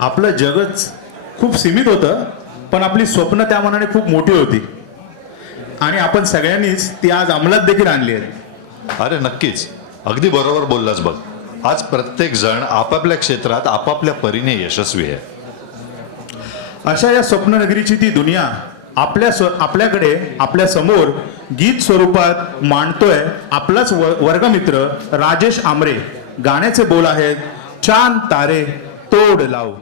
आपलं जगच खूप सीमित होतं, पण आपली स्वप्न त्या मनाने खूप मोठी होती आणि आपण सगळ्यांनीच ती आज अंमलात देखील आणली आहेत. अरे नक्कीच, अगदी बरोबर बोललास बघ. आज प्रत्येक जण आपापल्या क्षेत्रात आपापल्या परीने यशस्वी आहे. अशा या स्वप्ननगरीची ती दुनिया आपल्याकडे आपल्या समोर गीत स्वरूपात मांडतोय आपलाच वर्गमित्र राजेश आमरे. गाण्याचे बोल आहेत चांद तारे तोड लाव.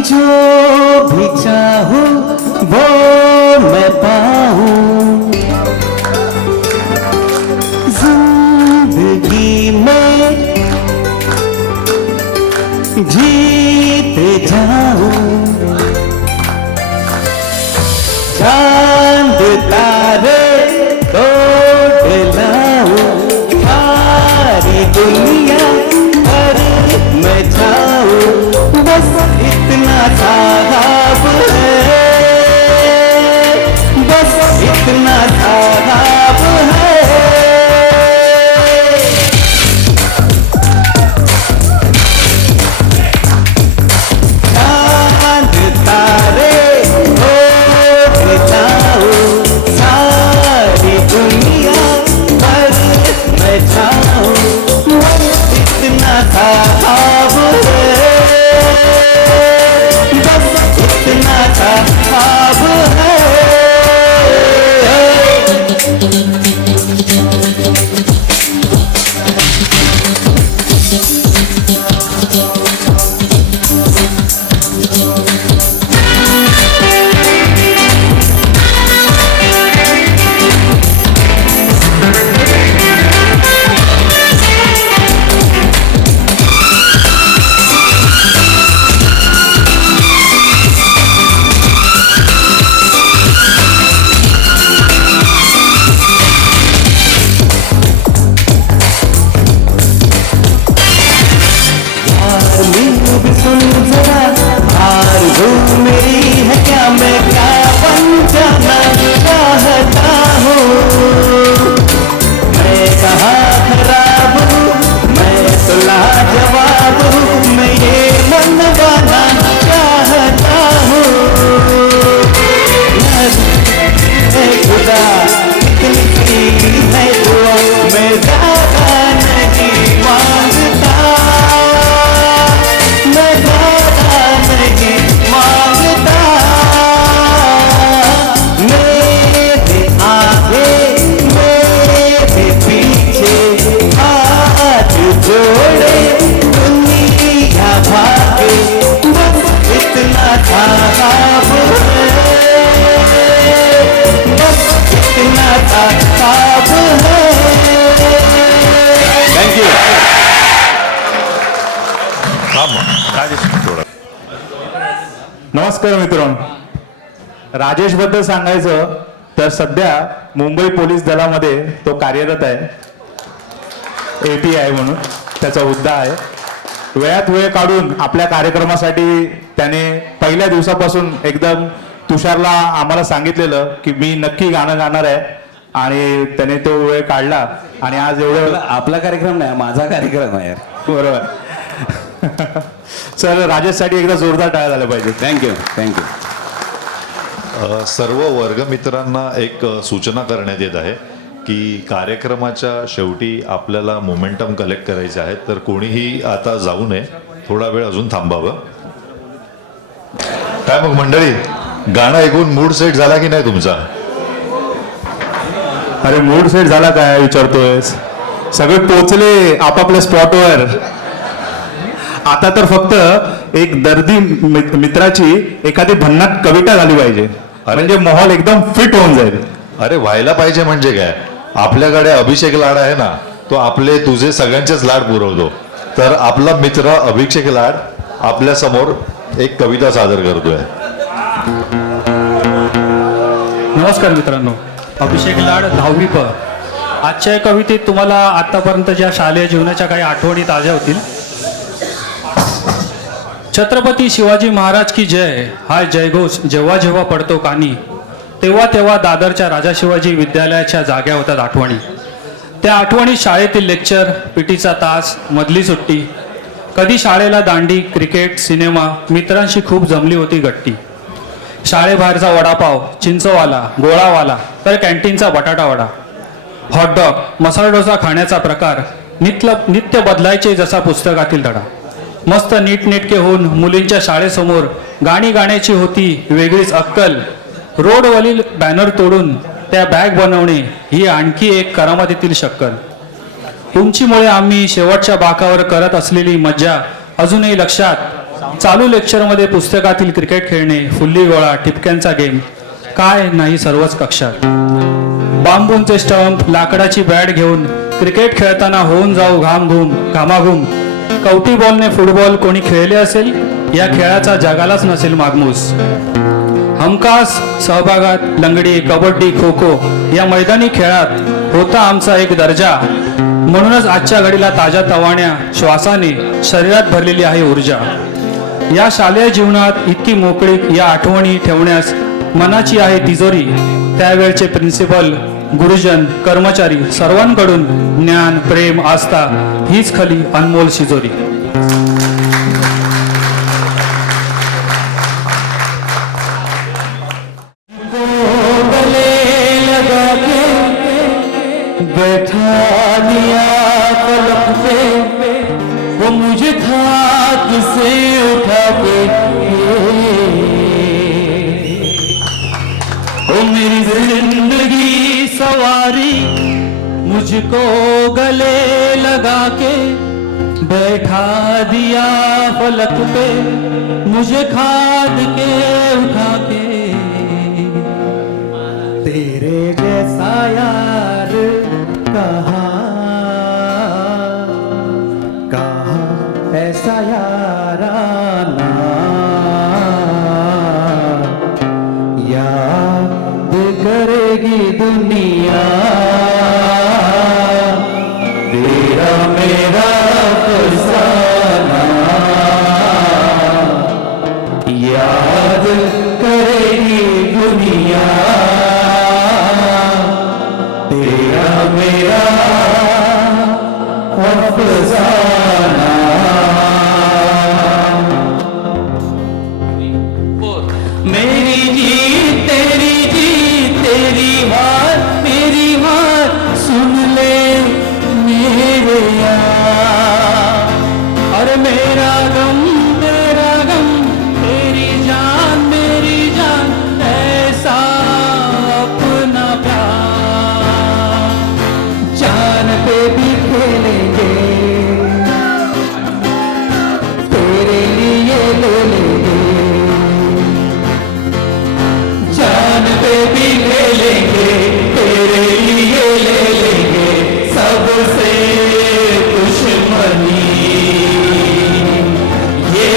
जो भी चाहूं वो मैं पाऊं, जिंदगी में जीते जाऊं. चांद तारे तोड़ लाऊं, सारी दुनिया पर मैं जाऊं. बस इतना सा ख्वाब है, बस इतना सा ख्वाब है. चांद तारे तोड़ लाऊं, सारी दुनिया पर मैं जाऊं. बस इतना सा ख्वाब है, इतना सा ख्वाब है. सुन जरा आरज़ू मेरी है क्या, मैं क्या बन जाना चाहता हूँ. मैं कहाँ खराब हूँ, मैं तो लाजवाब हूँ. मैं ये मनवाना चाहता हूँ. खुदा इतनी सी है दुआ, मैं ज़्यादा नहीं मांगता, मैं ज़्यादा नहीं मांगता. मेरे आगे मेरे पीछे हाथ जोड़े दुनिया भागे. बस इतना था ख्वाब है, बस इतना था ख्वाब है. Thank you. नमस्कार मित्रांनो. राजेश बद्दल सांगायचं तर सध्या मुंबई पोलीस दलामध्ये तो कार्यरत आहे. API म्हणून त्याचा हुद्दा आहे. वेळात वेळ काढून आपल्या कार्यक्रमासाठी त्याने पहिल्या दिवसापासून एकदम तुषारला आम्हाला सांगितलेलं की मी नक्की गाणं गाणार आहे आणि त्याने तो वेळ काढला आणि आज एवढं. आपला कार्यक्रम नाही, माझा कार्यक्रम आहे. बरोबर. सर, राजेशसाठी एकदा जोरदार टाळ्या झाल्या पाहिजे. Thank you thank you. सर्व वर्गमित्रांना एक सूचना करण्यात येत आहे की कार्यक्रमाच्या शेवटी आपल्याला मोमेंटम कलेक्ट करायचे आहेत, तर कोणीही आता जाऊ नये, थोडा वेळ अजून थांबावं. काय मग मंडळी, गाणं ऐकून मूड सेट झाला की नाही तुमचा? अरे मूड सेट झाला काय विचारतोय? सगळे पोचले आपापल्या स्पॉटवर. आता तर फक्त एक दर्दी मित्राची एखादी भन्नाट कविता झाली पाहिजे, म्हणजे माहोल एकदम फिट होऊन जाईल. अरे व्हायला पाहिजे म्हणजे काय, आपल्याकडे अभिषेक लाड आहे ना, तो आपले तुझे सगळ्यांचेच लाड पुरवतो. तर आपला मित्र अभिषेक लाड आपल्या समोर एक कविता सादर करतोय. नमस्कार मित्रांनो, अभिषेक लाड 10वी प. आजच्या या कवितेत तुम्हाला आतापर्यंत ज्या शालेय जीवनाच्या काही आठवणी ताज्या होतील. छत्रपती शिवाजी महाराज की जय हा जयघोष जेव्हा जेव्हा पडतो कानी, तेव्हा तेव्हा दादरच्या राजा शिवाजी विद्यालयाच्या जाग्या होतात आठवणी. त्या आठवणी शाळेतील लेक्चर, पीटीचा तास, मधली सुट्टी, कधी शाळेला दांडी, क्रिकेट, सिनेमा, मित्रांशी खूप जमली होती गट्टी. शाळेबाहेरचा वडापाव, चिंचवाला, गोळावाला, तर कॅन्टीनचा बटाटा वडा, हॉटडॉग, मसाला डोसा खाण्याचा प्रकार नित्य बदलायचे जसा पुस्तकातील धडा. मस्त नीटनेटके होऊन मुलींच्या शाळेसमोर गाणी गाण्याची होती वेगळीच अक्कल. रोडवरील बॅनर तोडून त्या बॅग बनवणे ही आणखी एक करामतीतील शक्कल. उंचीमुळे आम्ही शेवटच्या बाकावर करत असलेली मज्जा अजूनही लक्षात. चालू लेक्चरमध्ये पुस्तकातील क्रिकेट खेळणे, फुल्ली गोळा, टिपक्यांचा गेम, काय नाही सर्वच कक्षात. बांबूंचे स्टंप, लाकडाची बॅट घेऊन क्रिकेट खेळताना होऊन जाऊ घामाघूम. कवटी बॉलने फुटबॉल कोणी खेळले असेल, या खेळाचा जगालाच नसेल मागमूस. हमखास सहभागात लंगडी, कबड्डी, खो खो या मैदानी खेळात होता आमचा एक दर्जा. म्हणूनच आजच्या घडीला ताज्या तवाण्या श्वासाने शरीरात भरलेली आहे ऊर्जा. या शालेय जीवनात इतकी मोकळीक, या आठवणी ठेवण्यास मनाची आहे तिजोरी. त्यावेळचे प्रिन्सिपल, गुरुजन, कर्मचारी सर्वांकडून ज्ञान, प्रेम, आस्था हीच खली अनमोल शिजोरी. बैठा दिया पलक पे, वो मुझे खाक से उठा के, ओ मेरी जिंदगी सवारी मुझको गले लगा के. बैठा दिया पलक पे, मुझे खाद के उठा के. तेरे जैसा यार कहाँ ऐसा याराना, याद करेगी दुनिया तेरा मेरा फसाना. याद करेगी दुनिया तेरा मेरा अफसाना. मेरी जीत तेरी हार मेरी हार, सुन ले मेरे यार. और मेरा गम तेरा गम, तेरी जान मेरी जान, ऐसा अपना प्यार. जान पे भी खेलेंगे, तेरे लिए ले लेंगे. जान पे भी खेलेंगे, तेरे लिए ले लेंगे. सबसे दुश्मनी ये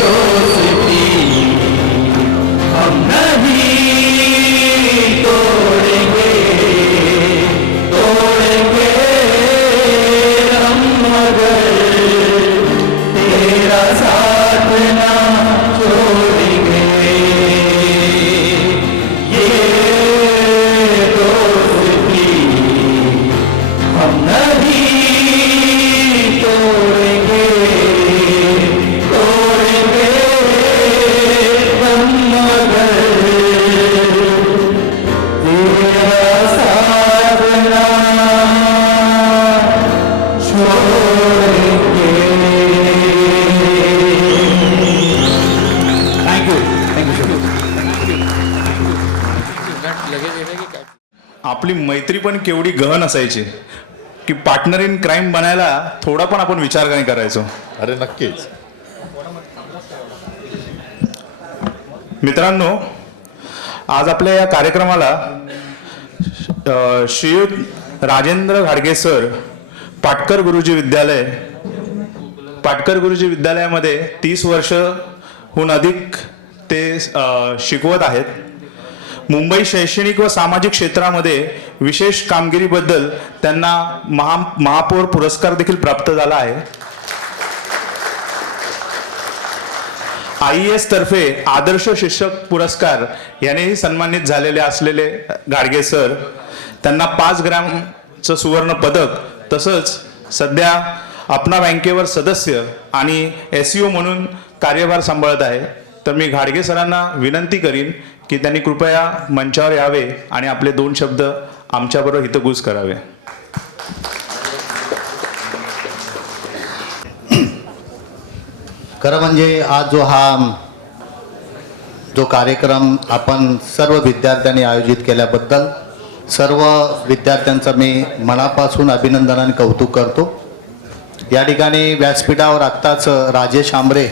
दोस्ती हम नहीं तोड़ेंगे, तोड़ेंगे हम मगर तेरा साथ ना छोड़ेंगे. ये दोस्ती हम नहीं तोड़ेंगे, तोड़ेंगे हम मगर तेरा साथ ना छोड़ेंगे. आपली मैत्री पण केवढी गहन असायची की पार्टनर इन क्राईम बनायला थोडा पण आपण विचार नाही करायचो. अरे नक्कीच. मित्रांनो, आज आपल्या या कार्यक्रमाला श्रीयुत राजेंद्र घाडगे सर, पाटकर गुरुजी विद्यालयामध्ये 30 वर्षहून अधिक ते शिकवत आहेत. मुंबई शैक्षणिक व सामाजिक क्षेत्रामध्ये विशेष कामगिरीबद्दल त्यांना महापौर पुरस्कार देखील प्राप्त झाला आहे. IAS तर्फे आदर्श शिक्षक पुरस्कार यानेही सन्मानित झालेले असलेले गाडगे सर, त्यांना 5 ग्रॅमचं सुवर्ण पदक, तसंच सध्या अपना बँकेवर सदस्य आणि SEO म्हणून कार्यभार सांभाळत आहे. तर मी घाडगे सरांना विनंती करीन की त्यांनी कृपया मंचावर यावे आणि आपले 2 शब्द आमच्याबरोबर हितगुज करावे. खरं म्हणजे आज जो कार्यक्रम आपण सर्व विद्यार्थ्यांनी आयोजित केल्याबद्दल सर्व विद्यार्थ्यांचं मी मनापासून अभिनंदन आणि कौतुक करतो. या ठिकाणी व्यासपीठावर आत्ताच राजेश आमरे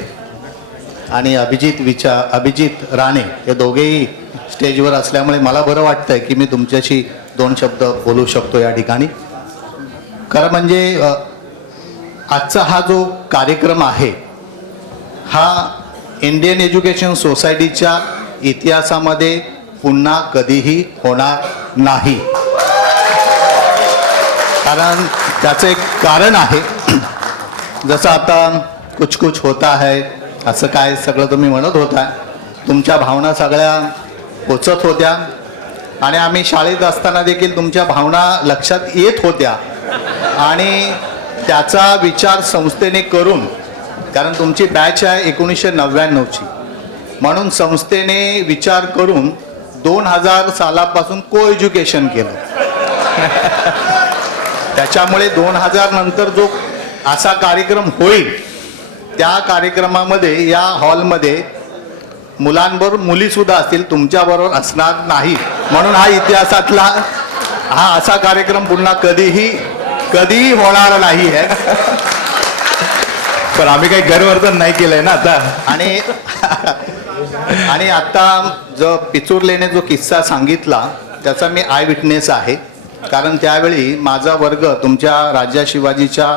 आणि अभिजित राणे हे दोघेही स्टेजवर असल्यामुळे मला बरं वाटतंय की मी तुमच्याशी 2 शब्द बोलू शकतो या ठिकाणी. खरं म्हणजे आजचा हा जो कार्यक्रम आहे हा इंडियन एज्युकेशन सोसायटीच्या इतिहासामध्ये पुन्हा कधीही होणार नाही. कारण त्याचं एक कारण आहे. जसं आता कुछ कुछ होता है असं काय सगळं तुम्ही म्हणत होता, तुमच्या भावना सगळ्या पोचत होत्या आणि आम्ही शाळेत असताना देखील तुमच्या भावना लक्षात येत होत्या आणि त्याचा विचार संस्थेने करून, कारण तुमची बॅच आहे 1999ची, म्हणून संस्थेने विचार करून 2000 सालापासून को एज्युकेशन केलं. त्याच्यामुळे 2000 नंतर जो असा कार्यक्रम होईल त्या कार्यक्रमामध्ये या हॉलमध्ये मुलांबरोबर मुलीसुद्धा असतील, तुमच्याबरोबर असणार नाही. म्हणून हा इतिहासातला हा असा कार्यक्रम पुन्हा कधीही होणार नाही आहे. पण आम्ही काही गैरवर्तन नाही केलंय ना आता. आणि आता जो पिचुर्लेने जो किस्सा सांगितला त्याचा मी आय विटनेस आहे. कारण त्यावेळी माझा वर्ग तुमच्या राजा शिवाजीच्या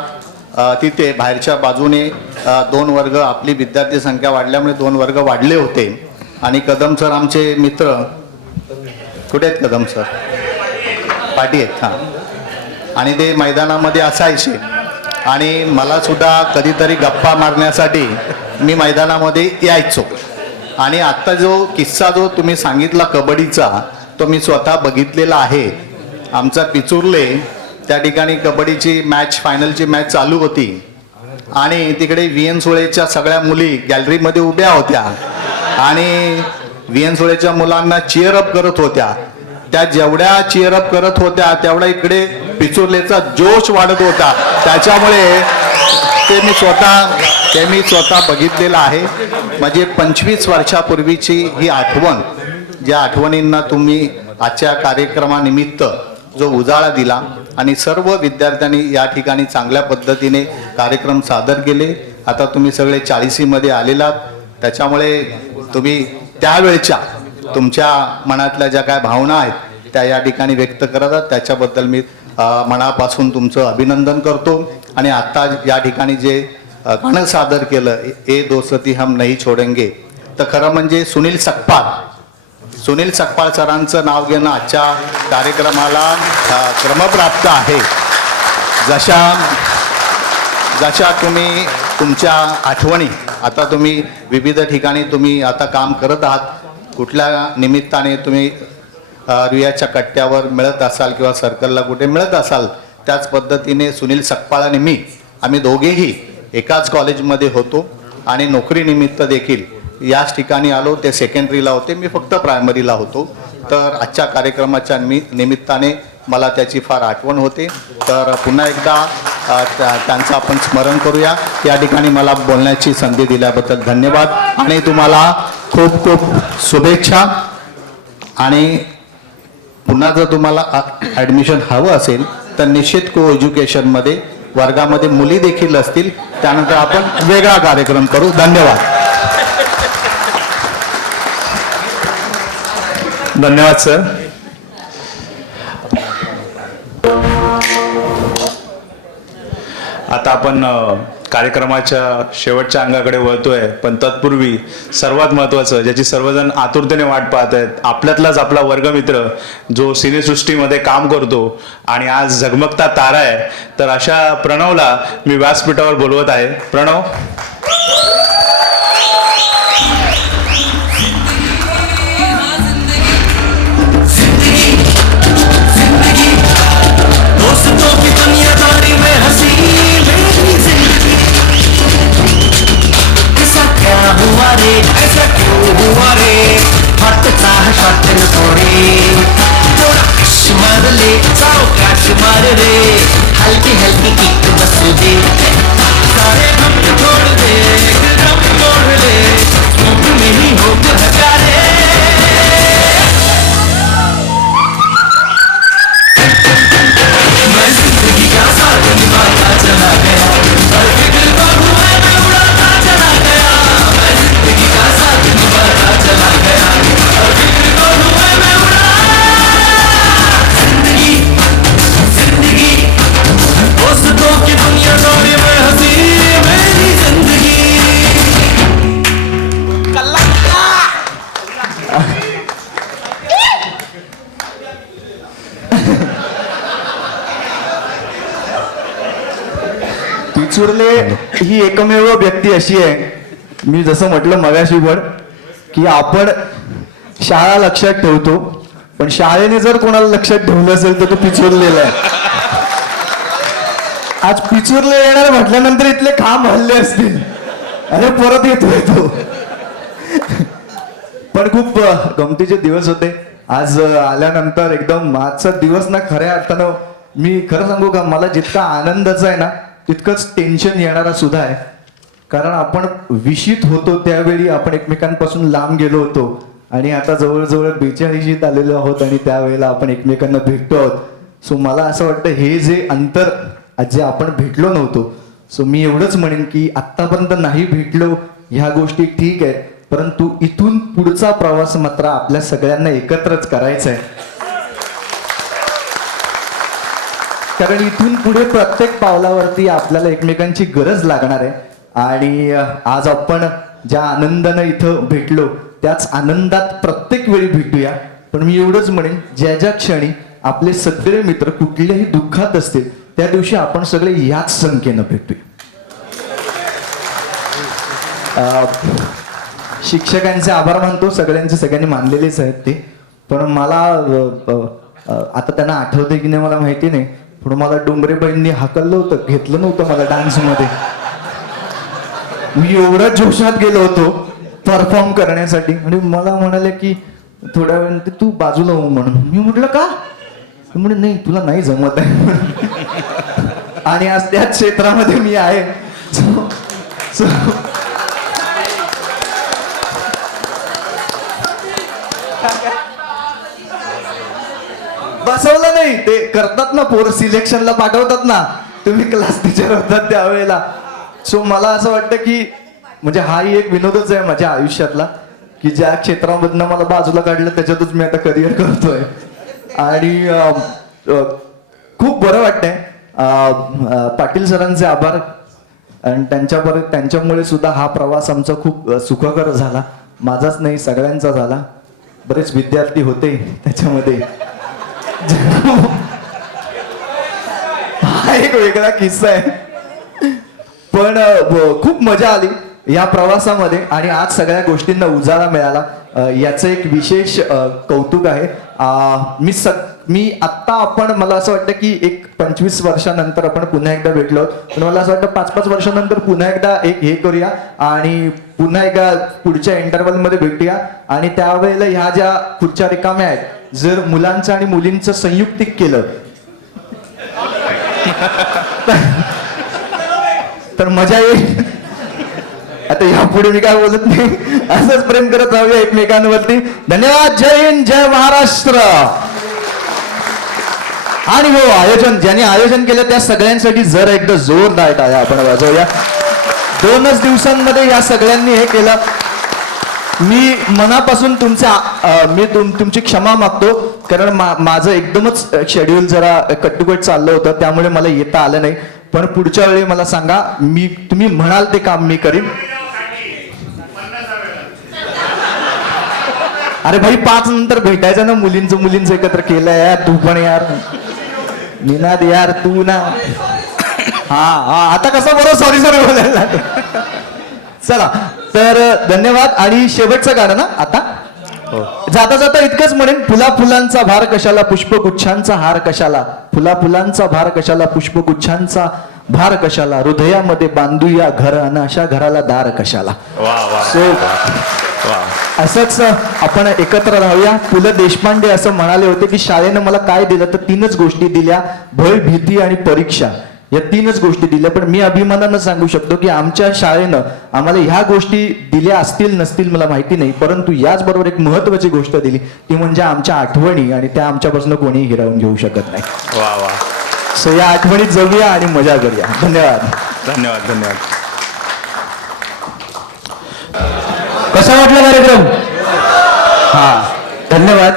तिथे बाहेरच्या बाजूने 2 वर्ग, आपली विद्यार्थी संख्या वाढल्यामुळे 2 वर्ग वाढले होते. आणि कदम सर आमचे मित्र, कुठे आहेत कदम सर? पाठी आहेत. हां. आणि ते मैदानामध्ये असायचे आणि मला सुद्धा कधीतरी गप्पा मारण्यासाठी मी मैदानामध्ये यायचो. आणि आत्ता जो किस्सा जो तुम्ही सांगितला कबड्डीचा, तो मी स्वतः बघितलेला आहे. आमचा पिचुर्ले त्या ठिकाणी कबड्डीची मॅच, फायनलची मॅच चालू होती आणि तिकडे VN सुळेच्या सगळ्या मुली गॅलरीमध्ये उभ्या होत्या आणि VN सुळेच्या मुलांना चिअरअप करत होत्या. त्या जेवढ्या चिअरअप करत होत्या तेवढ्या इकडे पिचुर्लेचा जोश वाढत होता. त्याच्यामुळे ते मी स्वतः बघितलेलं आहे. म्हणजे 25 वर्षापूर्वीची ही आठवण, ज्या आठवणींना तुम्ही आजच्या कार्यक्रमानिमित्त जो उजाळा दिला आणि सर्व विद्यार्थ्यांनी या ठिकाणी चांगल्या पद्धतीने कार्यक्रम सादर केले. आता तुम्ही सगळे 40मध्ये आलेलात, त्याच्यामुळे तुम्ही त्यावेळच्या तुमच्या मनातल्या ज्या काय भावना आहेत त्या या ठिकाणी व्यक्त करतात. त्याच्याबद्दल मी मनापासून तुमचं अभिनंदन करतो. आणि आत्ता या ठिकाणी जे गाणं सादर केलं, ए दोस्ती हम नहीं छोडेंगे, तर खरं म्हणजे सुनील सकपाळ सरांचं नाव घेणं आजच्या कार्यक्रमाला क्रमप्राप्त आहे. जशा तुम्ही तुमच्या आठवणी आता तुम्ही विविध ठिकाणी तुम्ही आता काम करत आहात, कुठल्या निमित्ताने तुम्ही रुयाच्या कट्ट्यावर मिळत असाल किंवा सर्कलला कुठे मिळत असाल, त्याच पद्धतीने सुनील सकपाळ आणि आम्ही दोघेही एकाच कॉलेजमध्ये होतो आणि नोकरीनिमित्त देखील याच ठिकाणी आलो. ते सेकंडरीला होते, मी फक्त प्रायमरीला होतो. तर आजच्या कार्यक्रमाच्या निमित्ताने मला त्याची फार आठवण होते. तर पुन्हा एकदा त्यांचं आपण स्मरण करूया. या ठिकाणी मला बोलण्याची संधी दिल्याबद्दल धन्यवाद आणि तुम्हाला खूप खूप शुभेच्छा. आणि पुन्हा जर तुम्हाला ॲडमिशन हवं असेल तर निश्चित को एज्युकेशनमध्ये वर्गामध्ये मुली देखील असतील. त्यानंतर आपण वेगळा कार्यक्रम करू. धन्यवाद. धन्यवाद सर. आता आपण कार्यक्रमाच्या शेवटच्या अंगाकडे वळतोय, पण तत्पूर्वी सर्वात महत्त्वाचं, ज्याची सर्वजण आतुरतेने वाट पाहत आहेत, आपल्यातलाच आपला वर्गमित्र जो सिनेसृष्टीमध्ये काम करतो आणि आज झगमगता तारा आहे, तर अशा प्रणवला मी व्यासपीठावर बोलवत आहे. प्रणव. दे सारे हम छोड़ दे एकदम तोड़ ले स्मोक में ही हो हजारे मैं जिंदगी का साथ निभाता चला गया हर फिक्र को धुएं में उड़ाता चला गया मैं जिंदगी का साथ निभाता चला गया हर फिक्र को धुएं में जिंदगी जिंदगी दोस्तों की दुनिया थोड़ी में हंसी मेरी जिंदगी पिचुर्ले ही एकमेव व्यक्ती अशी आहे मी जसं म्हटलं मगाशी पण की आपण शाळा लक्षात ठेवतो पण शाळेने जर कोणाला लक्षात ठेवलं असेल तर तो पिचुरलेला आहे. आज पिचुरले येणार म्हटल्यानंतर इथले खांब हल्ले असतील अरे परत येतोय तो. पण खूप गमतीचे दिवस होते आज आल्यानंतर एकदम आजचा दिवस ना खऱ्या अर्थानं मी खरं सांगू का मला जितका आनंदाचा आहे ना तितकंच टेन्शन येणारा सुद्धा आहे कारण आपण विशीत होतो त्यावेळी आपण एकमेकांपासून लांब गेलो होतो आणि आता जवळजवळ 42शीत आलेलो आहोत आणि त्यावेळेला आपण एकमेकांना भेटतो आहोत. सो मला असं वाटतं हे जे अंतर जे आपण भेटलो नव्हतो सो मी एवढंच म्हणेन की आत्तापर्यंत नाही भेटलो ह्या गोष्टी ठीक आहेत परंतु इथून पुढचा प्रवास मात्र आपल्या सगळ्यांना एकत्रच करायचा आहे कारण इथून पुढे प्रत्येक पावलावरती आपल्याला एकमेकांची गरज लागणार आहे आणि आज आपण ज्या आनंदानं इथं भेटलो त्याच आनंदात प्रत्येक वेळी भेटूया. पण मी एवढंच म्हणेन ज्या ज्या क्षणी आपले सगळे मित्र कुठल्याही दुःखात असतील त्या दिवशी आपण सगळे याच संख्येनं भेटूया. शिक्षकांचे आभार मानतो सगळ्यांचे सगळ्यांनी मानलेलेच आहेत ते पण मला आता त्यांना आठवते की नाही मला माहिती नाही पण मला डोंगरेबाईंनी हाकललं होतं घेतलं नव्हतं मला डान्समध्ये. मी एवढा जोशात गेलो होतो परफॉर्म करण्यासाठी आणि मला म्हणाले की थोड्या वेळ तू बाजूला हो म्हणून. मी म्हटलं का म्हणे नाही तुला नाही जमत आहे आणि आज त्याच क्षेत्रामध्ये मी आहे. बसवलं नाही ते करतात ना पोर सिलेक्शनला पाठवतात ना तुम्ही क्लास टीचर होतात त्यावेळेला. सो मला असं वाटतं की म्हणजे हाही एक विनोदच आहे माझ्या आयुष्यातला की ज्या क्षेत्रामधनं मला बाजूला काढलं त्याच्यातच मी आता करिअर करतोय आणि खूप बरं वाटतंय. पाटील सरांचे आभार आणि त्यांच्यामुळे सुद्धा हा प्रवास आमचा खूप सुखकर झाला. माझाच नाही सगळ्यांचा झाला. बरेच विद्यार्थी होते त्याच्यामध्ये हा एक वेगळा किस्सा आहे पण खूप मजा आली या प्रवासामध्ये आणि आज सगळ्या गोष्टींना उजाळा मिळाला याचं एक विशेष कौतुक आहे. मी आत्ता आपण मला असं वाटतं की एक 25 वर्षानंतर आपण पुन्हा एकदा भेटलो आहोत पण मला असं वाटतं 5-5 वर्षानंतर पुन्हा एकदा एक हे करूया आणि पुन्हा एकदा पुढच्या इंटरव्हल मध्ये भेटूया आणि त्यावेळेला ह्या ज्या खुर्च्या रिकाम्या आहेत जर मुलांचं आणि मुलींचं संयुक्तिक केलं तर मजा येईल. आता यापुढे मी काय बोलत नाही असंच प्रेम करत राहूया एकमेकांवरती. धन्यवाद. जय हिंद जय महाराष्ट्र. आणि हो ज्यांनी आयोजन केलं त्या सगळ्यांसाठी जर एकदा जोरदार टाळ्या आपण वाजवूया. 2च दिवसांमध्ये या सगळ्यांनी हे केलं. मी मनापासून तुमची क्षमा मागतो कारण माझं एकदमच शेड्यूल जरा कट्टुकट चाललं होतं त्यामुळे मला येता आलं नाही पण पुढच्या वेळी मला सांगा तुम्ही म्हणाल ते काम मी करीन. अरे भाई 5 नंतर भेटायचं ना मुलींचं एकत्र केलं यार तू पण यार निनाद यार तू ना हा आता कसं बरोबर सॉरी बोलायला. चला तर धन्यवाद. आणि शेवटचं गाणं ना आता जाता जाता इतकंच म्हणेन फुलांचा भार कशाला पुष्पगुच्छांचा हार कशाला फुलांचा भार कशाला पुष्पगुच्छांचा भार कशाला हृदयामध्ये बांधूया घर आणि अशा घराला दार कशाला. सो असंच आपण एकत्र राहूया. पु ल देशपांडे असं म्हणाले होते की शाळेनं मला काय दिलं तर 3च गोष्टी दिल्या भय भीती आणि परीक्षा. या 3च गोष्टी दिल्या. पण मी अभिमानानं सांगू शकतो की आमच्या शाळेनं आम्हाला ह्या गोष्टी दिल्या असतील नसतील मला माहिती नाही, परंतु याचबरोबर एक महत्वाची गोष्ट दिली ती म्हणजे आमच्या आठवणी, आणि त्या आमच्यापासून कोणीही हिरावून घेऊ शकत नाही. वा वा, सो या आठवणीत जगूया आणि मजा करूया. धन्यवाद. धन्यवाद धन्यवाद. कसा वाटला कार्यक्रम? हा, धन्यवाद.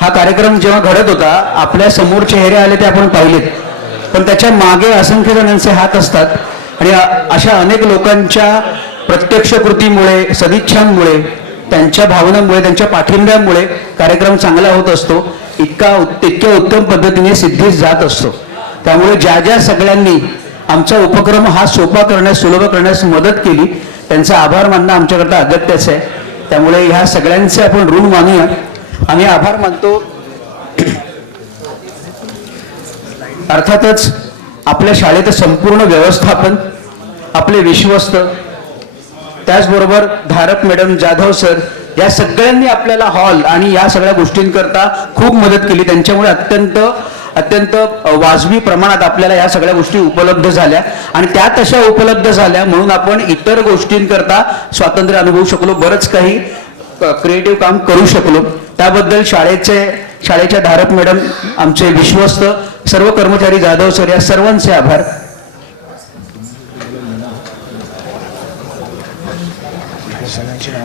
हा कार्यक्रम जेव्हा घडत होता आपल्या समोर चेहरे आले ते आपण पाहिलेत, पण त्याच्या मागे असंख्य जणांचे हात असतात आणि अशा अनेक लोकांच्या प्रत्यक्ष कृतीमुळे, सदिच्छांमुळे, त्यांच्या भावनांमुळे, त्यांच्या पाठिंब्यामुळे कार्यक्रम चांगला होत असतो, इतक्या उत्तम पद्धतीने सिद्धीस जात असतो. त्यामुळे ज्या ज्या सगळ्यांनी आमचा उपक्रम हा सोपा करण्यास, सुलभ करण्यास मदत केली त्यांचा आभार मानणं आमच्याकरता अगत्याचं आहे. त्यामुळे ह्या सगळ्यांचे आपण ऋण मानूया. आम्ही आभार मानतो. अर्थातच आपल्या शाळेचं संपूर्ण व्यवस्थापन, आपले विश्वस्त, त्याचबरोबर धारक मॅडम, जाधव सर, या सगळ्यांनी आपल्याला हॉल आणि या सगळ्या गोष्टींकरता खूप मदत केली. त्यांच्यामुळे अत्यंत वाजवी प्रमाणात आपल्याला या सगळ्या गोष्टी उपलब्ध झाल्या आणि त्या तशा उपलब्ध झाल्या म्हणून आपण इतर गोष्टींकरता स्वातंत्र्य अनुभवू शकलो, बरंच काही क्रिएटिव्ह काम करू शकलो. त्याबद्दल शाळेच्या धारक मॅडम, आमचे विश्वस्त, सर्व कर्मचारी, जाधव सर, या सर्वांचे आभार.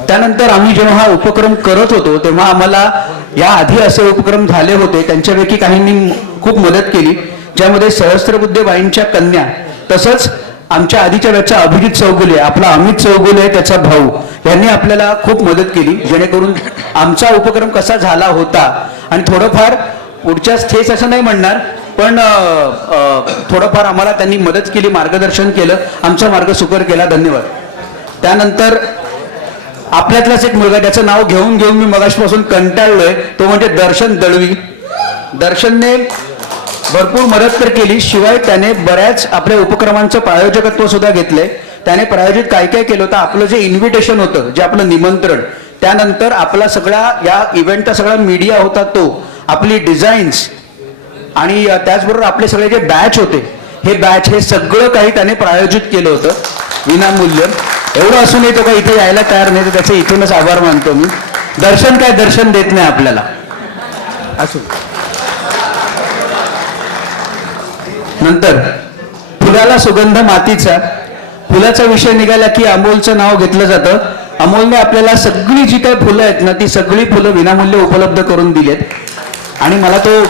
त्यानंतर आम्ही जेव्हा हा उपक्रम करत होतो तेव्हा आम्हाला या आधी असे उपक्रम झाले होते, त्यांच्यापैकी काहींनी खूप मदत केली, ज्यामध्ये सहस्त्रबुद्धे बाईंच्या कन्या, तसंच आमच्या आधीच्या बॅचचा अभिजित चौगुले, आपला अमित चौगुले त्याचा भाऊ, यांनी आपल्याला खूप मदत केली, जेणेकरून आमचा उपक्रम कसा झाला होता आणि थोडंफार पुढच्या स्टेज असं नाही म्हणणार, पण थोडंफार आम्हाला त्यांनी मदत केली, मार्गदर्शन केलं, आमचा मार्ग सुकर केला. धन्यवाद. त्यानंतर आपल्यातलाच एक मुलगा, त्याचं नाव घेऊन घेऊन मी मगाशपासून कंटाळलोय, तो म्हणजे दर्शन दळवी. दर्शनने भरपूर मदत तर केली, शिवाय त्याने बऱ्याच आपल्या उपक्रमांचं प्रायोजकत्व सुद्धा घेतलंय. त्याने प्रायोजित काय काय केलं होतं, आपलं जे इन्व्हिटेशन होतं, जे आपलं निमंत्रण, त्यानंतर आपला सगळा या इव्हेंटचा सगळा मीडिया होता तो, आपली डिझाईन्स आणि त्याचबरोबर आपले सगळे जे बॅच होते, हे सगळं काही त्याने प्रायोजित केलं होतं विनामूल्य. एवढं असूनही तो काही इथे यायला तयार नाही, तर त्याचे इथूनच आभार मानतो मी. दर्शन काय दर्शन देत नाही आपल्याला. असो. नंतर फुलाला सुगंध मातीचा, फुलाचा विषय निघाला की अमोलचं नाव घेतलं जातं. अमोलने आपल्याला सगळी जी काही फुलं आहेत ना, ती सगळी फुलं विनामूल्य उपलब्ध करून दिलेत. आणि मला तो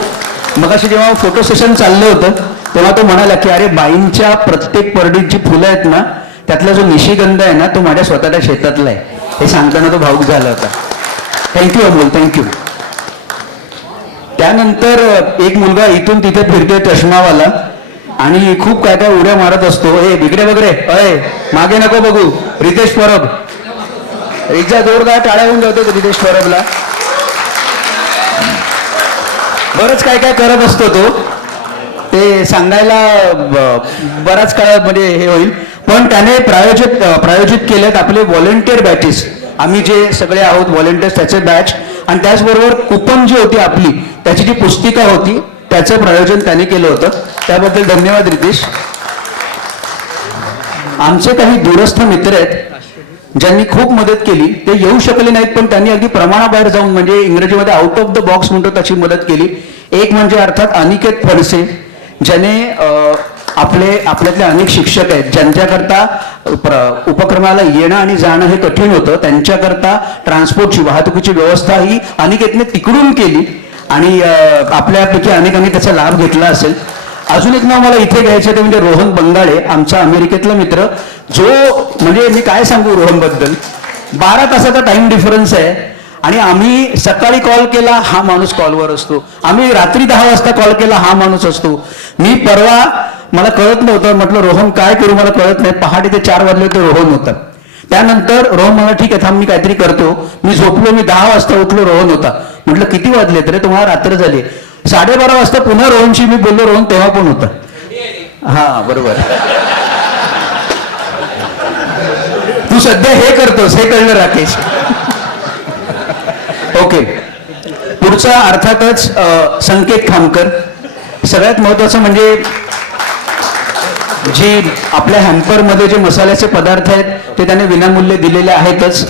मगाशी जेव्हा फोटो सेशन चाललं होतं तेव्हा तो म्हणाला की अरे, बाईंच्या प्रत्येक परडीत जी फुलं आहेत ना, त्यातला जो निशिगंध आहे ना, तो माझ्या स्वतःच्या शेतातला आहे. हे सांगताना तो भावूक झाला होता. Thank you Amol, thank you. त्यानंतर एक मुलगा इथून तिथे फिरतोय चष्मावाला आणि खूप काय काय उड्या मारत असतो. हे बिगडे वगैरे, अय मागे नको बघू, रितेश परब. एकदा जोरदार टाळ्या होऊन जातो रितेश परबला. बरंच काय काय करत असतो तो, ते सांगायला बराच काळ म्हणजे हे होईल, पण त्याने प्रायोजित केलेत आपले व्हॉलेंटियर बॅचेस. आम्ही जे सगळे आहोत व्हॉलेंटियर्स, त्याचे बॅच, आणि त्याचबरोबर कुपन जी होती आपली, त्याची जी पुस्तिका होती, त्याचं प्रायोजन त्याने केलं होतं. त्याबद्दल धन्यवाद रितेश. आमचे काही दूरस्थ मित्र आहेत ज्यांनी खूप मदत केली. ते येऊ शकले नाहीत, पण त्यांनी अगदी प्रमाणाबाहेर जाऊन, म्हणजे इंग्रजीमध्ये आउट ऑफ द बॉक्स म्हणतो तशी मदत केली. एक म्हणजे अर्थात अनिकेत फडसे, ज्याने आपल्यातले अनेक शिक्षक आहेत ज्यांच्याकरता उपक्रमाला येणं आणि जाणं हे कठीण होतं, त्यांच्याकरता ट्रान्सपोर्टची, वाहतुकीची व्यवस्था ही अनिकेतने तिकडून केली आणि आपल्यापैकी अनेकांनी त्याचा लाभ घेतला असेल. अजून एक नाव मला इथे घ्यायचं ते म्हणजे रोहन बंगाळे, आमचा अमेरिकेतला मित्र, जो म्हणजे मी काय सांगू रोहनबद्दल, 12 तासाचा टाइम डिफरन्स आहे आणि आम्ही सकाळी कॉल केला हा माणूस कॉलवर असतो, आम्ही रात्री 10 वाजता कॉल केला हा माणूस असतो. मी परवा, मला कळत नव्हतं, म्हटलं रोहन काय करू मला कळत नाही, पहाटे ते 4 वाजले होते, रोहन होता. त्यानंतर रोहन मला ठीक आहे थांब मी काहीतरी करतो, मी झोपलो, मी 10 वाजता उठलो, रोहन होता. म्हटलं किती वाजले तरी, तुम्हाला रात्र झाली. 12:30 वाजता पुन्हा रोहनशी मी बोललो, रोहन तेव्हा पण होता. हा बरोबर, तू सध्या हे करतोस हे कळलं राकेश. ओके, पुढचा अर्थातच संकेत खामकर. सगळ्यात महत्वाचं म्हणजे जी आपल्या हॅम्परमध्ये जे मसाल्याचे पदार्थ आहेत ते त्याने विनामूल्य दिलेले आहेतच.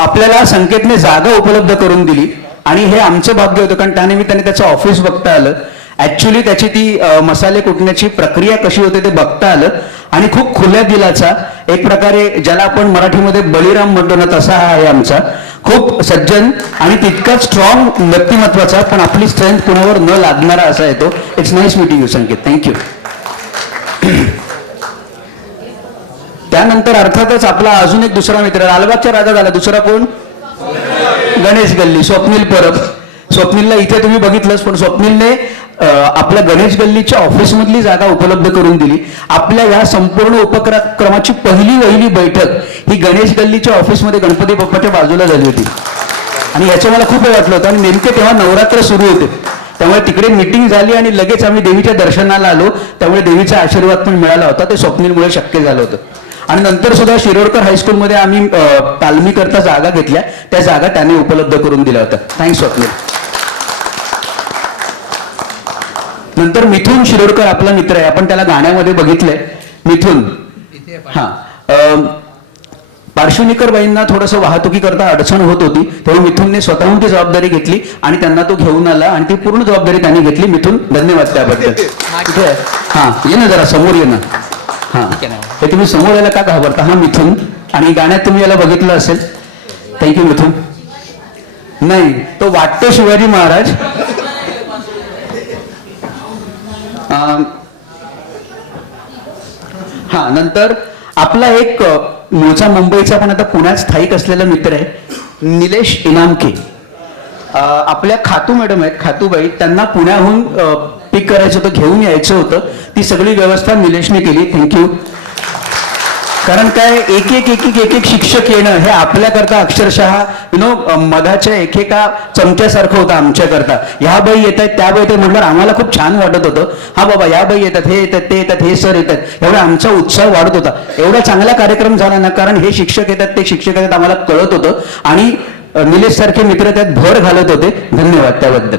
आपल्याला संकेतने जागा उपलब्ध करून दिली आणि हे आमचं भाग्य होतं, कारण त्यानिमित्ताने त्याचं ऑफिस बघता आलं. ऍक्च्युली त्याची ती मसाले कुटण्याची प्रक्रिया कशी होते ते बघता आलं आणि खूप खुल्या दिलाचा एक प्रकारे ज्याला आपण मराठीमध्ये बळीराम म्हणतो ना तसा हा आहे आमचा. खूप सज्जन आणि तितकाच स्ट्रॉंग व्यक्तिमत्वाचा, पण आपली स्ट्रेंथ कुणावर न लादणारा असा आहे तो. It's nice meeting you Sanket, thank you. त्यानंतर अर्थातच आपला अजून एक दुसरा मित्र लालबागचा राजा झाला. दुसरा कोण? गणेश गल्ली, स्वप्नील परब. स्वप्नीलला इथे तुम्ही बघितलंच, पण स्वप्नीलने आपल्या गणेश गल्लीच्या ऑफिसमधली जागा उपलब्ध करून दिली. आपल्या या संपूर्ण उपक्रमाची पहिली बैठक ही गणेश गल्लीच्या ऑफिसमध्ये गणपती बाप्पाच्या बाजूला झाली होती आणि याचं मला खूप वाटलं होतं. आणि नेमके तेव्हा नवरात्र सुरू होते, त्यामुळे तिकडे मिटिंग झाली आणि लगेच आम्ही देवीच्या दर्शनाला आलो. त्यामुळे देवीचा आशीर्वाद पण मिळाला होता. ते स्वप्नीलमुळे शक्य झालं होतं. आणि नंतर सुद्धा शिरोडकर हायस्कूलमध्ये आम्ही तालमी करता जागा घेतल्या, त्या जागा त्याने उपलब्ध करून दिल्या होत्या. थँक्स स्वप्नील. नंतर मिथुन शिरोडकर आपला मित्र आहे, आपण त्याला गाण्यामध्ये बघितलंय. मिथुन हा पार्श्वनिकर बाईंना थोडंसं वाहतुकी करता अडचण होत होती, तेव्हा मिथुनने स्वतःहून ती जबाबदारी घेतली आणि त्यांना तो घेऊन आला आणि ती पूर्ण जबाबदारी त्यांनी घेतली. मिथुन धन्यवाद त्याबद्दल. कुठे आहे? हा ये ना जरा समोर ये ना. हा हे तुम्ही समोर यायला का घाबरता? हा मिथुन. आणि गाण्यात तुम्ही याला बघितलं असेल. थँक्यू मिथुन. नाही तो वाटतो शिवाजी महाराज. हा नंतर आपला एक मूळचा मुंबईचा पण आता पुण्यात स्थायिक असलेला मित्र आहे निलेश इनामके. आपल्या खातू मॅडम आहेत, खातूबाई, त्यांना पुण्याहून पिक करायचं होतं, घेऊन यायचं होतं. ती सगळी व्यवस्था निलेशने केली. थँक्यू. कारण काय एक शिक्षक येणं हे आपल्याकरता अक्षरशः मधाच्या एकेका चमच्यासारखं होतं आमच्याकरता. ह्या बाई येत आहेत, त्या बाई येतात म्हटल्यावर आम्हाला खूप छान वाटत होतं. हा बाबा या बाई येतात, हे येतात, ते येतात, हे सर येतात, एवढा आमचा उत्साह वाढत होता. एवढा चांगला कार्यक्रम झाला ना, कारण हे शिक्षक येतात, ते शिक्षक येतात आम्हाला कळत होतं आणि निलेश सारखे मित्र त्यात भर घालत होते. धन्यवाद त्याबद्दल.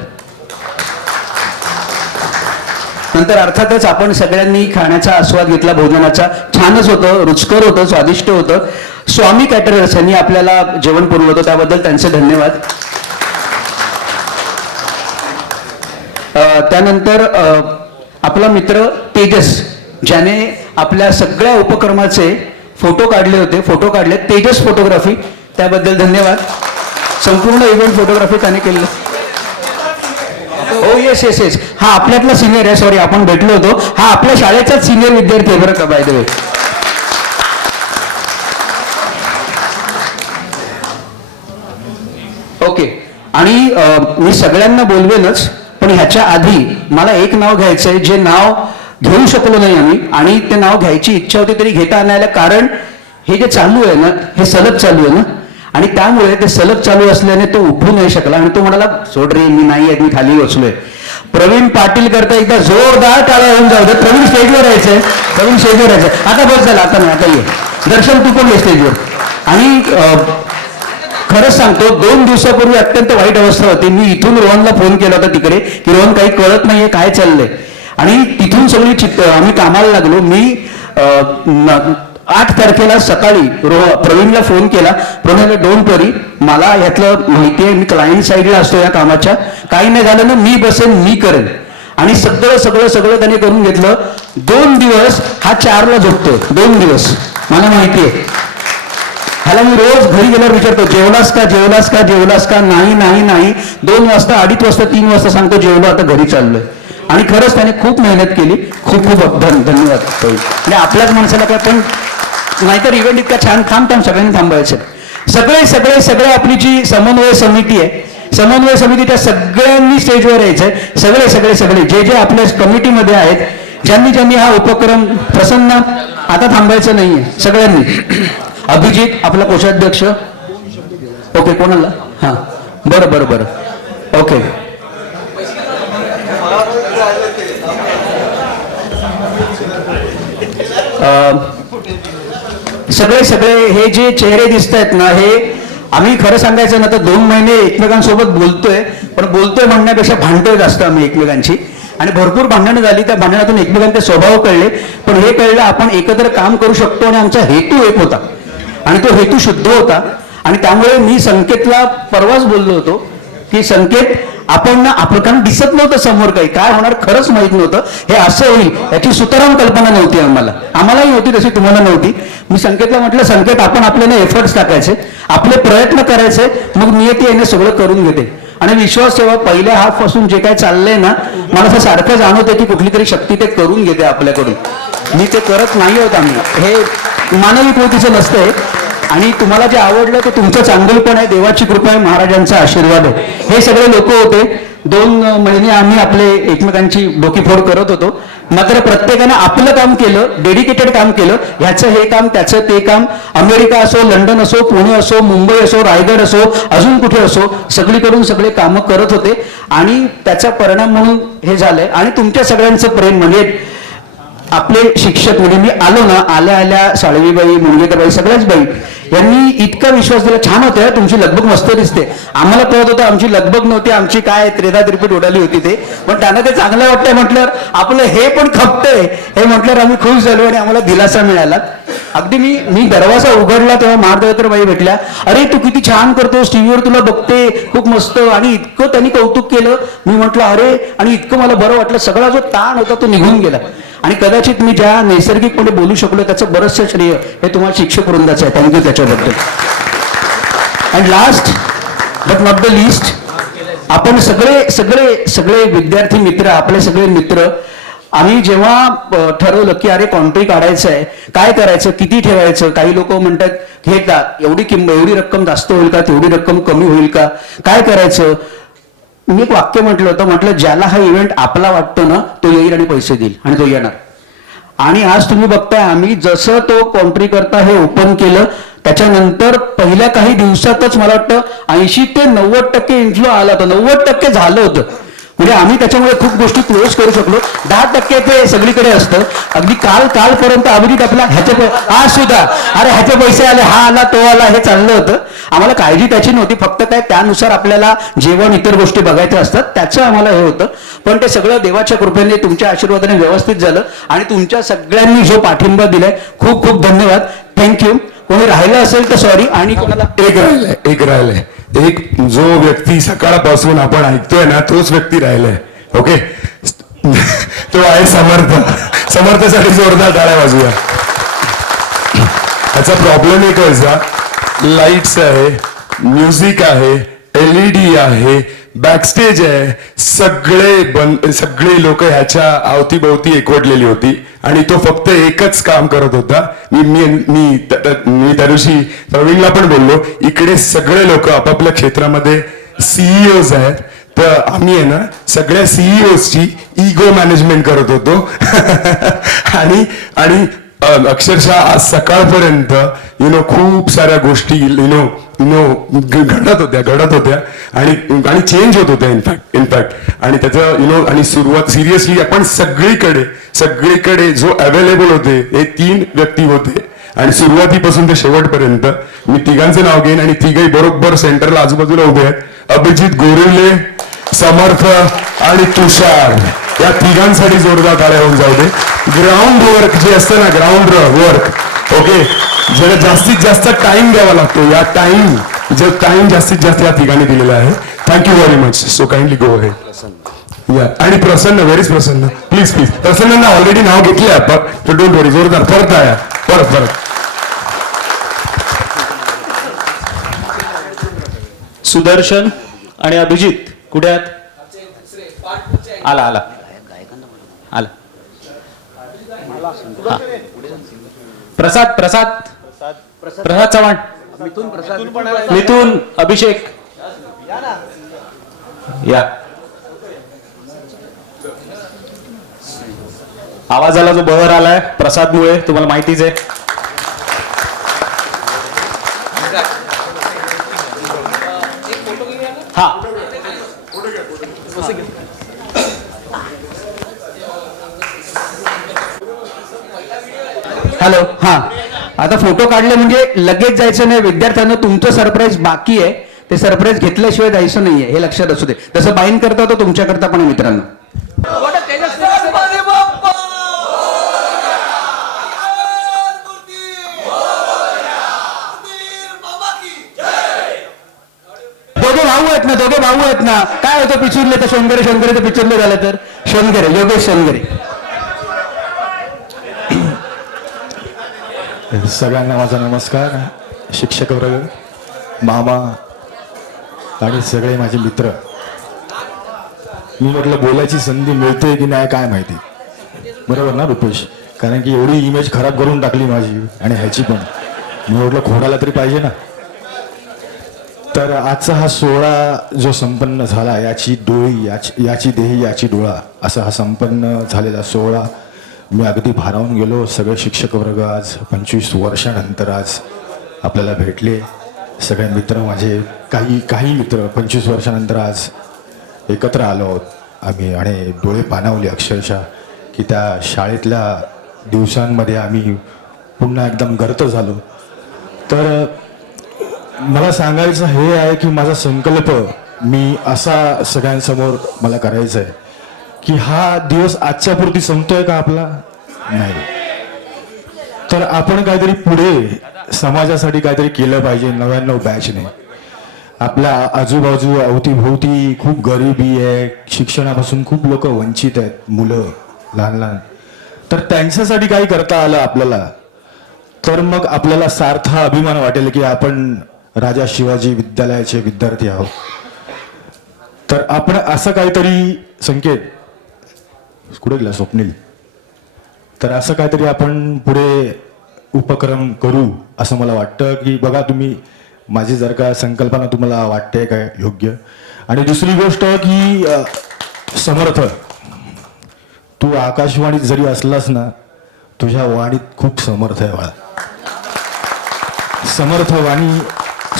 नंतर अर्थातच आपण सगळ्यांनी खाण्याचा आस्वाद घेतला, भोजनाचा. छानच होतं, रुचकर होतं, स्वादिष्ट होतं. स्वामी कॅटरर्स यांनी आपल्याला जेवण पुरवलं होतं, त्याबद्दल त्यांचे धन्यवाद. त्यानंतर आपला मित्र तेजस, ज्याने आपल्या सगळ्या उपक्रमाचे फोटो काढले होते, फोटो काढले. तेजस फोटोग्राफी, त्याबद्दल धन्यवाद. संपूर्ण इव्हेंट फोटोग्राफी त्याने केली. हो येस येस येस. हा आपल्यातला सिनियर आहे, सॉरी आपण भेटलो होतो. हा आपल्या शाळेचाच सिनियर विद्यार्थी आहे बरं का, बाय द वे. ओके. आणि मी सगळ्यांना बोलवेनच, पण ह्याच्या आधी मला एक नाव घ्यायचंय जे नाव घेऊ शकलो नाही आम्ही, आणि ते नाव घ्यायची इच्छा होती तरी घेता आणायला, कारण हे जे चालू आहे ना हे सलग चालू आहे ना, आणि त्यामुळे ते सलग चालू असल्याने तो उठू नाही शकला आणि तो म्हणाला सोड रे मी नाही आहे, मी खाली बसलोय. प्रवीण पाटील करता एकदा जोरदार टाळ्या होऊन जाऊ दे. प्रवीण स्टेजवर यायचंय, प्रवीण स्टेजवर यायचंय. आता बस झालं, आता नाही, आता ये दर्शन, तू पण ये स्टेजवर. आणि खरंच सांगतो 2 दिवसापूर्वी अत्यंत वाईट अवस्था होती. मी इथून रोहनला फोन केला होता तिकडे की रोहन काही कळत नाहीये काय चाललंय, आणि तिथून सगळी आम्ही कामाला लागलो. मी 8 तारखेला सकाळी प्रवीणला फोन केला. प्रवीणला डोंट वरी, मला ह्यातलं माहिती आहे, मी क्लायंट साईडला असतो या कामाच्या, काही नाही झालं ना मी बसेन, मी करेन. आणि सगळं त्याने करून घेतलं. 2 दिवस हा 4ला झोपतोय, 2 दिवस मला माहिती आहे. ह्याला मी रोज घरी गेल्यावर विचारतो जेवलास का, जेवलास का, जेवलास का. नाही 2 वाजता, 2:30 वाजता, 3 वाजता सांगतो जेवलो, आता घरी चाललोय. आणि खरंच त्याने खूप मेहनत केली. खूप धन्यवाद. म्हणजे आपल्याच माणसाला काय, पण नाहीतर इव्हेंट इतका छान. थांब सगळ्यांनी थांबायचं. सगळे आपली जी समन्वय समिती आहे, समन्वय समितीच्या सगळ्यांनी स्टेजवर यायचंय. सगळे जे आपल्या कमिटीमध्ये आहेत, ज्यांनी हा उपक्रम, प्रसन्न, आता थांबायचं नाहीये सगळ्यांनी. अभिजित आपला कोषाध्यक्ष. ओके, कोणाला? हा बरं ओके. सगळे हे जे चेहरे दिसत आहेत ना, हे आम्ही खरं सांगायचं ना तर 2 महिने एकमेकांसोबत बोलतोय, पण बोलतोय म्हणण्यापेक्षा भांडतोय जास्त आम्ही एकमेकांची. आणि भरपूर भांडणं झाली. त्या भांडणातून एकमेकांचे स्वभाव कळले, पण हे कळलं आपण एकत्र काम करू शकतो आणि आमचा हेतू एक होता आणि तो हेतू शुद्ध होता. आणि त्यामुळे मी संकेतला परवाच बोललो होतो की संकेत आपण ना, आपलं कारण दिसत नव्हतं समोर काही काय होणार खरंच माहित नव्हतं, हे असं होईल याची सुतराम कल्पना नव्हती आम्हालाही नव्हती तशी तुम्हाला नव्हती. मी संकेतला म्हटलं संकेत आपण आपल्याला एफर्ट्स टाकायचे, आपले प्रयत्न करायचे, मग नियती याने सगळं करून घेते. आणि विश्वास ठेवा पहिल्या हाफ पासून जे काय चाललंय ना, मला असं सारखं जाणवतं की कुठली तरी शक्ती ते करून घेते आपल्याकडून. मी ते करत नाही होत आम्ही, हे मानवी कृतीचं नसतंय. आणि तुम्हाला जे आवडलं ते तुमचं चांगलपण आहे, देवाची कृपा आहे, महाराजांचा आशीर्वाद आहे. हे सगळे लोक होते. 2 महिने आम्ही आपले एकमेकांची डोकीफोड करत होतो, मात्र प्रत्येकानं आपलं काम केलं, डेडिकेटेड काम केलं. ह्याचं हे काम, त्याचं ते काम. अमेरिका असो, लंडन असो, पुणे असो, मुंबई असो, रायगड असो, अजून कुठे असो, सगळीकडून सगळे कामं करत होते. आणि त्याचा परिणाम म्हणून हे झालंय. आणि तुमच्या सगळ्यांचं प्रेम म्हणजे आपले शिक्षक म्हणजे मी आलो ना, आल्या आल्या साळवीबाई, मुंगेकरबाई, सगळ्याच बाई यांनी इतका विश्वास दिला. छान होतं तुमची लगबग मस्त दिसते. आम्हाला कळत होतं आमची लगबग नव्हती, आमची काय त्रेधा त्रिपीट उडाली होती ते, पण त्यांना ते चांगलं वाटतंय म्हटल्यावर आपलं हे पण खपतंय हे म्हटल्यावर आम्ही खुश झालो आणि आम्हाला दिलासा मिळाला. अगदी मी दरवाजा उघडला तेव्हा महादेवकर बाई भेटल्या. अरे तू किती छान करतोस, टीव्हीवर तुला बघते, खूप मस्त. आणि इतकं त्यांनी कौतुक केलं. मी म्हटलं अरे, आणि इतकं मला बरं वाटलं. सगळा जो ताण होता तो निघून गेला. आणि कदाचित मी ज्या नैसर्गिकपणे बोलू शकलो त्याचं बरंचसं श्रेय हे तुम्हाला शिक्षक वृंदाचं आहे. थँक्यू त्याच्याबद्दल. And last but not the list, आपण सगळे सगळे सगळे विद्यार्थी मित्र, आपले सगळे मित्र, आम्ही जेव्हा ठरवलं की अरे कॉन्ट्री काढायचं आहे, काय करायचं, किती ठेवायचं. काही लोक म्हणतात हे का एवढी रक्कम जास्त होईल का, तेवढी रक्कम कमी होईल का, काय करायचं. मी एक वाक्य म्हटलं होतं, म्हटलं ज्याला हा इव्हेंट आपला वाटतो ना तो येईल आणि पैसे देईल आणि तो येणार. आणि आज तुम्ही बघताय आम्ही जसं तो कॉन्ट्री करता हे ओपन केलं त्याच्यानंतर पहिल्या काही दिवसातच मला वाटतं 80 ते 90% इन्फ्लो आला होता. 90% झालं होतं. म्हणजे आम्ही त्याच्यामुळे खूप गोष्टी क्लोज करू शकलो. 10% ते सगळीकडे असतं. अगदी कालपर्यंत अभिजित आपला हा सुद्धा अरे ह्याचे पैसे आले, हा आला, तो आला, हे चाललं होतं. आम्हाला काळजी त्याची नव्हती, फक्त काय त्यानुसार आपल्याला जेवण इतर गोष्टी बघायच्या असतात त्याचं आम्हाला हे होतं. पण ते सगळं देवाच्या कृपेने तुमच्या आशीर्वादाने व्यवस्थित झालं. आणि तुमच्या सगळ्यांनी जो पाठिंबा दिलाय खूप खूप धन्यवाद. थँक्यू. कोणी राहिलं असेल तर सॉरी. आणि कोणाला एक राहिलंय एक जो व्यक्ती सकाळपासून आपण ऐकतोय ना तोच व्यक्ती राहिलाय. ओके, तो आहे समर्थ. समर्थासाठी जोरदार टाळ्या वाजूया. त्याचा प्रॉब्लेम एक व्हायचा, लाईट्स आहे, म्युझिक आहे, LED आहे, बॅकस्टेज आहे, सगळे लोक ह्याच्या अवतीभोवती एकवटलेली होती आणि तो फक्त एकच काम करत होता. मी त्या दिवशी प्रवीणला पण बोललो, इकडे सगळे लोक आपापल्या क्षेत्रामध्ये CEOs आहेत, तर आम्ही आहे ना सगळ्या CEOsची इगो मॅनेजमेंट करत होतो. आणि अक्षरशः आज सकाळपर्यंत खूप साऱ्या गोष्टी घडत होत्या आणि चेंज होत होत्या इनफॅक्ट. आणि त्याचं आणि सुरुवात सिरियसली आपण सगळीकडे जो अवेलेबल होते हे 3 व्यक्ती होते. आणि सुरुवातीपासून ते शेवटपर्यंत मी तिघांचं नाव घेईन आणि तिघही बरोबर सेंटरला आजूबाजूला उभे आहेत. अभिजित गोरिवले, समर्थ आणि तुषार, या तिघांसाठी जोरदार टाळ्या होऊन जाऊ दे. ग्राउंड वर्क जे असतं ना, ग्राउंड वर्क, ओके, ज्याला जास्तीत जास्त टाइम द्यावा लागतो, या टाइम जास्तीत जास्त या ठिकाणी दिलेला आहे. Thank you very much. So kindly go ahead. या आणि प्रसन्न, व्हेरीच प्रसन्न, प्लीज प्रसन्नांना ऑलरेडी नाव घेतले आपण, तर डोंट वरी. जोरदार परत आया, परत सुदर्शन आणि अभिजित कुठे आहेत? आला प्रसाद चव्हाण, मिथुन, अभिषेक या. आवाजाला जो बहर आलाय प्रसादमुळे तुम्हाला माहितीच आहे. हा, हॅलो. हा, आता फोटो काढले म्हणजे लगेच जायचं नाही. विद्यार्थ्यांना तुमचं सरप्राईज बाकी आहे, ते सरप्राईज घेतल्याशिवाय जायचं नाहीये, हे लक्षात असू दे. तसं बाईन करता तो तुमच्याकरता पण मित्रांनो. ना, दोघे भाऊ आहेत ना. काय होतं पिचुरले तर शोनगरे, शोनगरे तर पिचुरले झालं तर शोनगरे, योगेश शोनगरे. सगळ्यांना माझा नमस्कार. शिक्षक वर्ग, मामा आणि सगळे माझे मित्र. मी म्हटलं बोलायची संधी मिळते की नाही काय माहिती. बरोबर ना रुपेश? कारण की एवढी इमेज खराब करून टाकली माझी आणि ह्याची पण. मी म्हटलं खोडाला तरी पाहिजे ना. तर आजचा हा सोहळा जो संपन्न झाला, याची डोळी याची देही याची डोळा, असा हा संपन्न झालेला सोहळा मी अगदी भारावून गेलो. सगळे शिक्षक वर्ग आज 25 वर्षानंतर आज आपल्याला भेटले. सगळे मित्र माझे, काही मित्र 25 वर्षानंतर आज एकत्र आलो आहोत आम्ही. आणि डोळे पाणावले अक्षरशः की त्या शाळेतल्या दिवसांमध्ये आम्ही पुन्हा एकदम गर्त झालो. तर मला सांगायचं हे आहे की माझा संकल्प मी असा सगळ्यांसमोर मला करायचा आहे की हा दिवस आजच्या पुरती संपतोय का आपला? नाही. तर आपण काहीतरी पुढे समाजासाठी काहीतरी केलं पाहिजे. 99 बॅचने आपल्या आजूबाजू अवतीभोवती खूप गरिबी आहे, शिक्षणापासून खूप लोक वंचित आहेत, मुलं लहान लहान. तर त्यांच्यासाठी काही करता आलं आपल्याला तर मग आपल्याला सार्थ अभिमान वाटेल की आपण राजा शिवाजी विद्यालयाचे विद्यार्थी आहोत. तर आपण असं काहीतरी, संकेत कुठे गेला स्वप्नील, तर असं काहीतरी आपण पुढे उपक्रम करू असं मला वाटतं. की बघा तुम्ही, माझी जर का संकल्पना तुम्हाला वाटते काय योग्य. आणि दुसरी गोष्ट की समर्थ, तू आकाशवाणीत जरी असलास ना, तुझ्या वाणीत खूप समर्थ आहे बाळा. समर्थ वाणी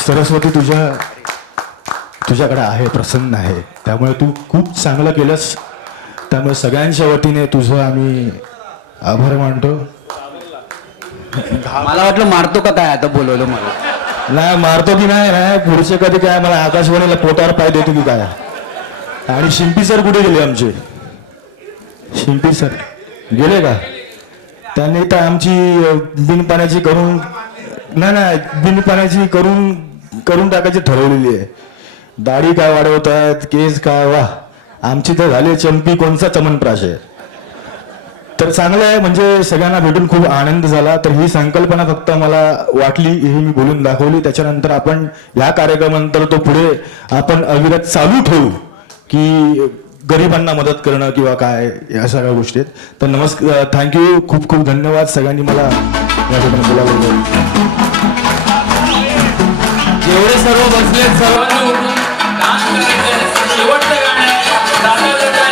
सरस्वती तुझ्याकडे आहे, प्रसन्न आहे. त्यामुळे तू खूप चांगलं केलंस. त्यामुळे सगळ्यांच्या वतीने तुझं आम्ही आभार मानतो. मला वाटलं मारतो का काय, आता बोलवलं मला. नाही मारतो की नाही पुढचे कधी काय मला आकाशवाणीला पोटावर पाय देतो की काय. आणि शिंपी सर कुठे गेले आमचे? शिंपी सर गेले का? त्यांनी तर आमची बिनपाण्याची करून नाही बिनपाण्याची करून टाकायची ठरवलेली आहे. दाढी काय वाढवतात, केस काय, वा आमची तर झाली चंपी कोणचा चमनप्राश आहे. तर चांगलं आहे, म्हणजे सगळ्यांना भेटून खूप आनंद झाला. तर ही संकल्पना फक्त मला वाटली, हे मी बोलून दाखवली. त्याच्यानंतर आपण या कार्यक्रमानंतर तो पुढे आपण अविरत चालू ठेवू की गरिबांना मदत करणं किंवा काय, या सगळ्या गोष्टी आहेत. तर नमस्कार, थँक्यू, खूप खूप धन्यवाद सगळ्यांनी मला या ठिकाणी बोलावलं. जेवढे सर्व बसले सर्वांनी उठून डान्स करायचे. शेवटचं गाणं आहे. दादा एन्जॉय करतो.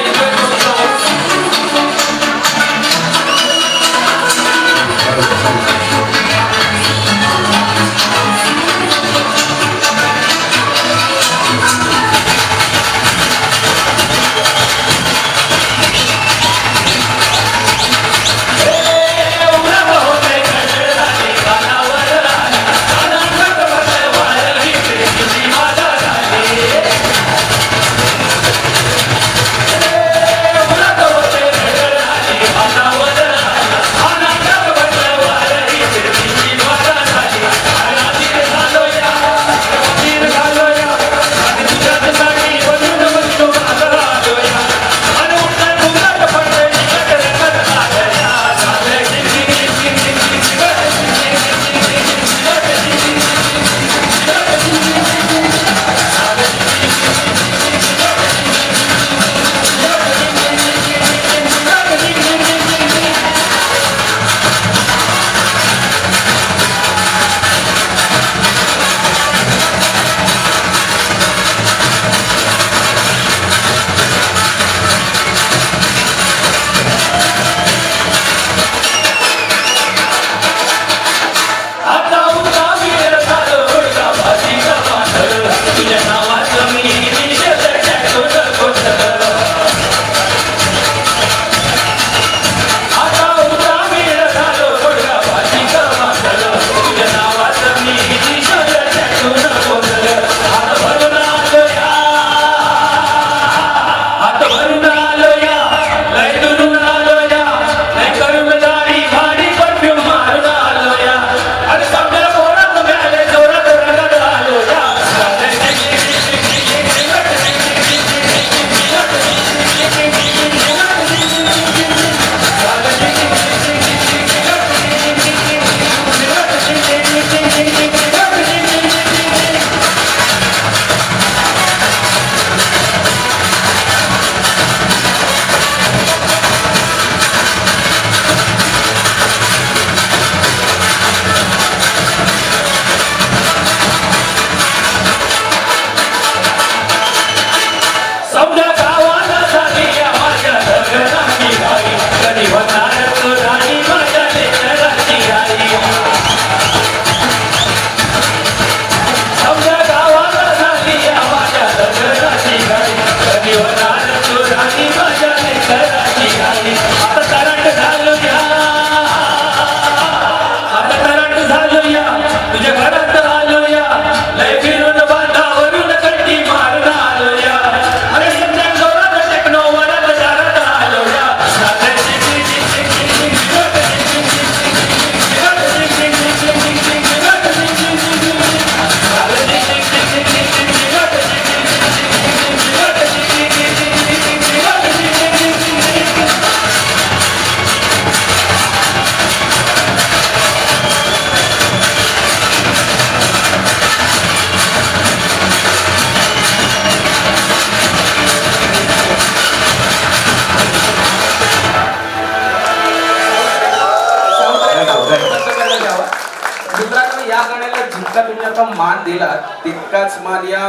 गाण्याला जितका तुम्ही आता मान दिला तितकाच मान या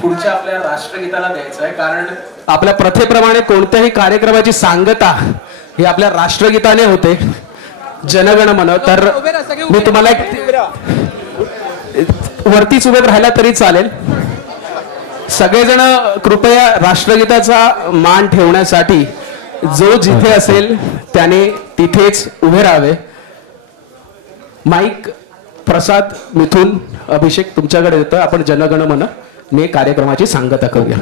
पुढच्या आपल्या राष्ट्रगीताला द्यायचा आहे. कारण आपल्या प्रथेप्रमाणे कोणत्याही कार्यक्रमाची सांगता ही आपल्या राष्ट्रगीताने होते, जनगण मन. तर मी तुम्हाला वरतीच उभे राहिला तरी चालेल. सगळेजण कृपया राष्ट्रगीताचा मान ठेवण्यासाठी जो जिथे असेल त्याने तिथेच उभे राहावे. माईक प्रसाद, मिथुन, अभिषेक तुमच्याकडे येतं. आपण जनगण मन ने कार्यक्रमाची सांगता करूया.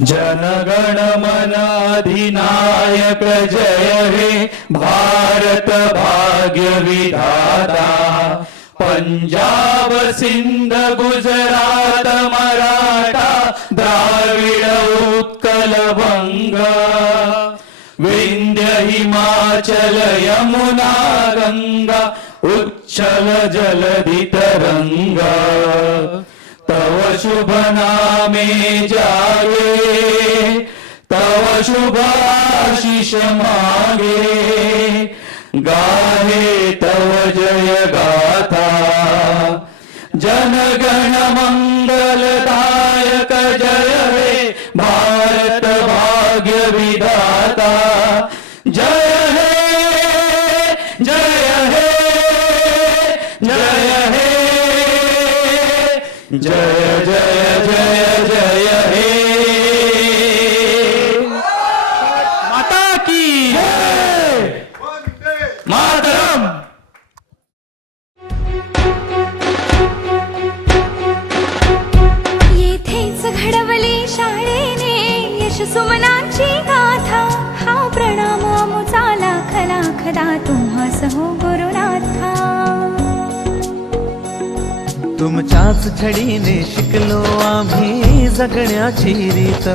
जनगण मन अधिनायक जय हे भारत भाग्य विधाता. पंजाब सिंध गुजरात मराठा द्राविड उत्कल बंग. विंध्य हिमाचल यमुना गंगा उच्छल जलधि तरंगा. तव शुभ नामे जागे तव शुभ आशीष मागे. गाहे तव जय गाथा जनगण मंगलदायक जय हे भारत भाग्य विधाता. जय हे जय हे जय हे जय जय जय जय हे. माता की जय. मातरम. येथेच घडवली शाळेने यश सुमनाची गाथा. हा प्रणाम अमुचा लाख लाख तुम्हा सहो गुरुनाथा. तुमच्याच छडीने शिकलो आम्ही जगण्याची रीत.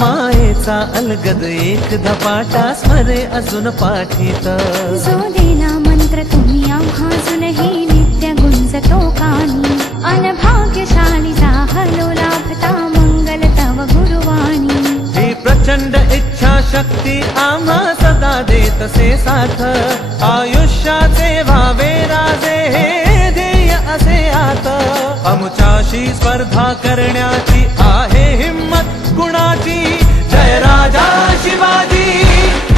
मायेचा अलगद एक धपाटा स्मरे अजून पाठीत. जो दिला मंत्र तुम्ही आम्हाजूनही नित्य गुंजतो कानी. अनभाग्यशाली झालो लाभता मंगल तव गुरुवाणी. ही प्रचंड इच्छा शक्ती आम्हा सदा देतसे साथ. आयुष्याचे व्हावे राजे हे ध्येय असे आत. आमच्याशी स्पर्धा करण्याची आहे हिम्मत कुणाची. जय राजा शिवाजी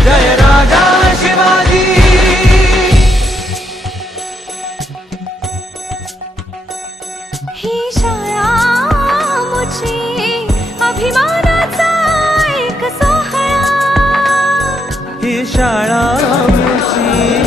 जय राजा शिवाजी. ही शाळा मुची अभिमानाचा एक सोहळा. ही शाळा आमची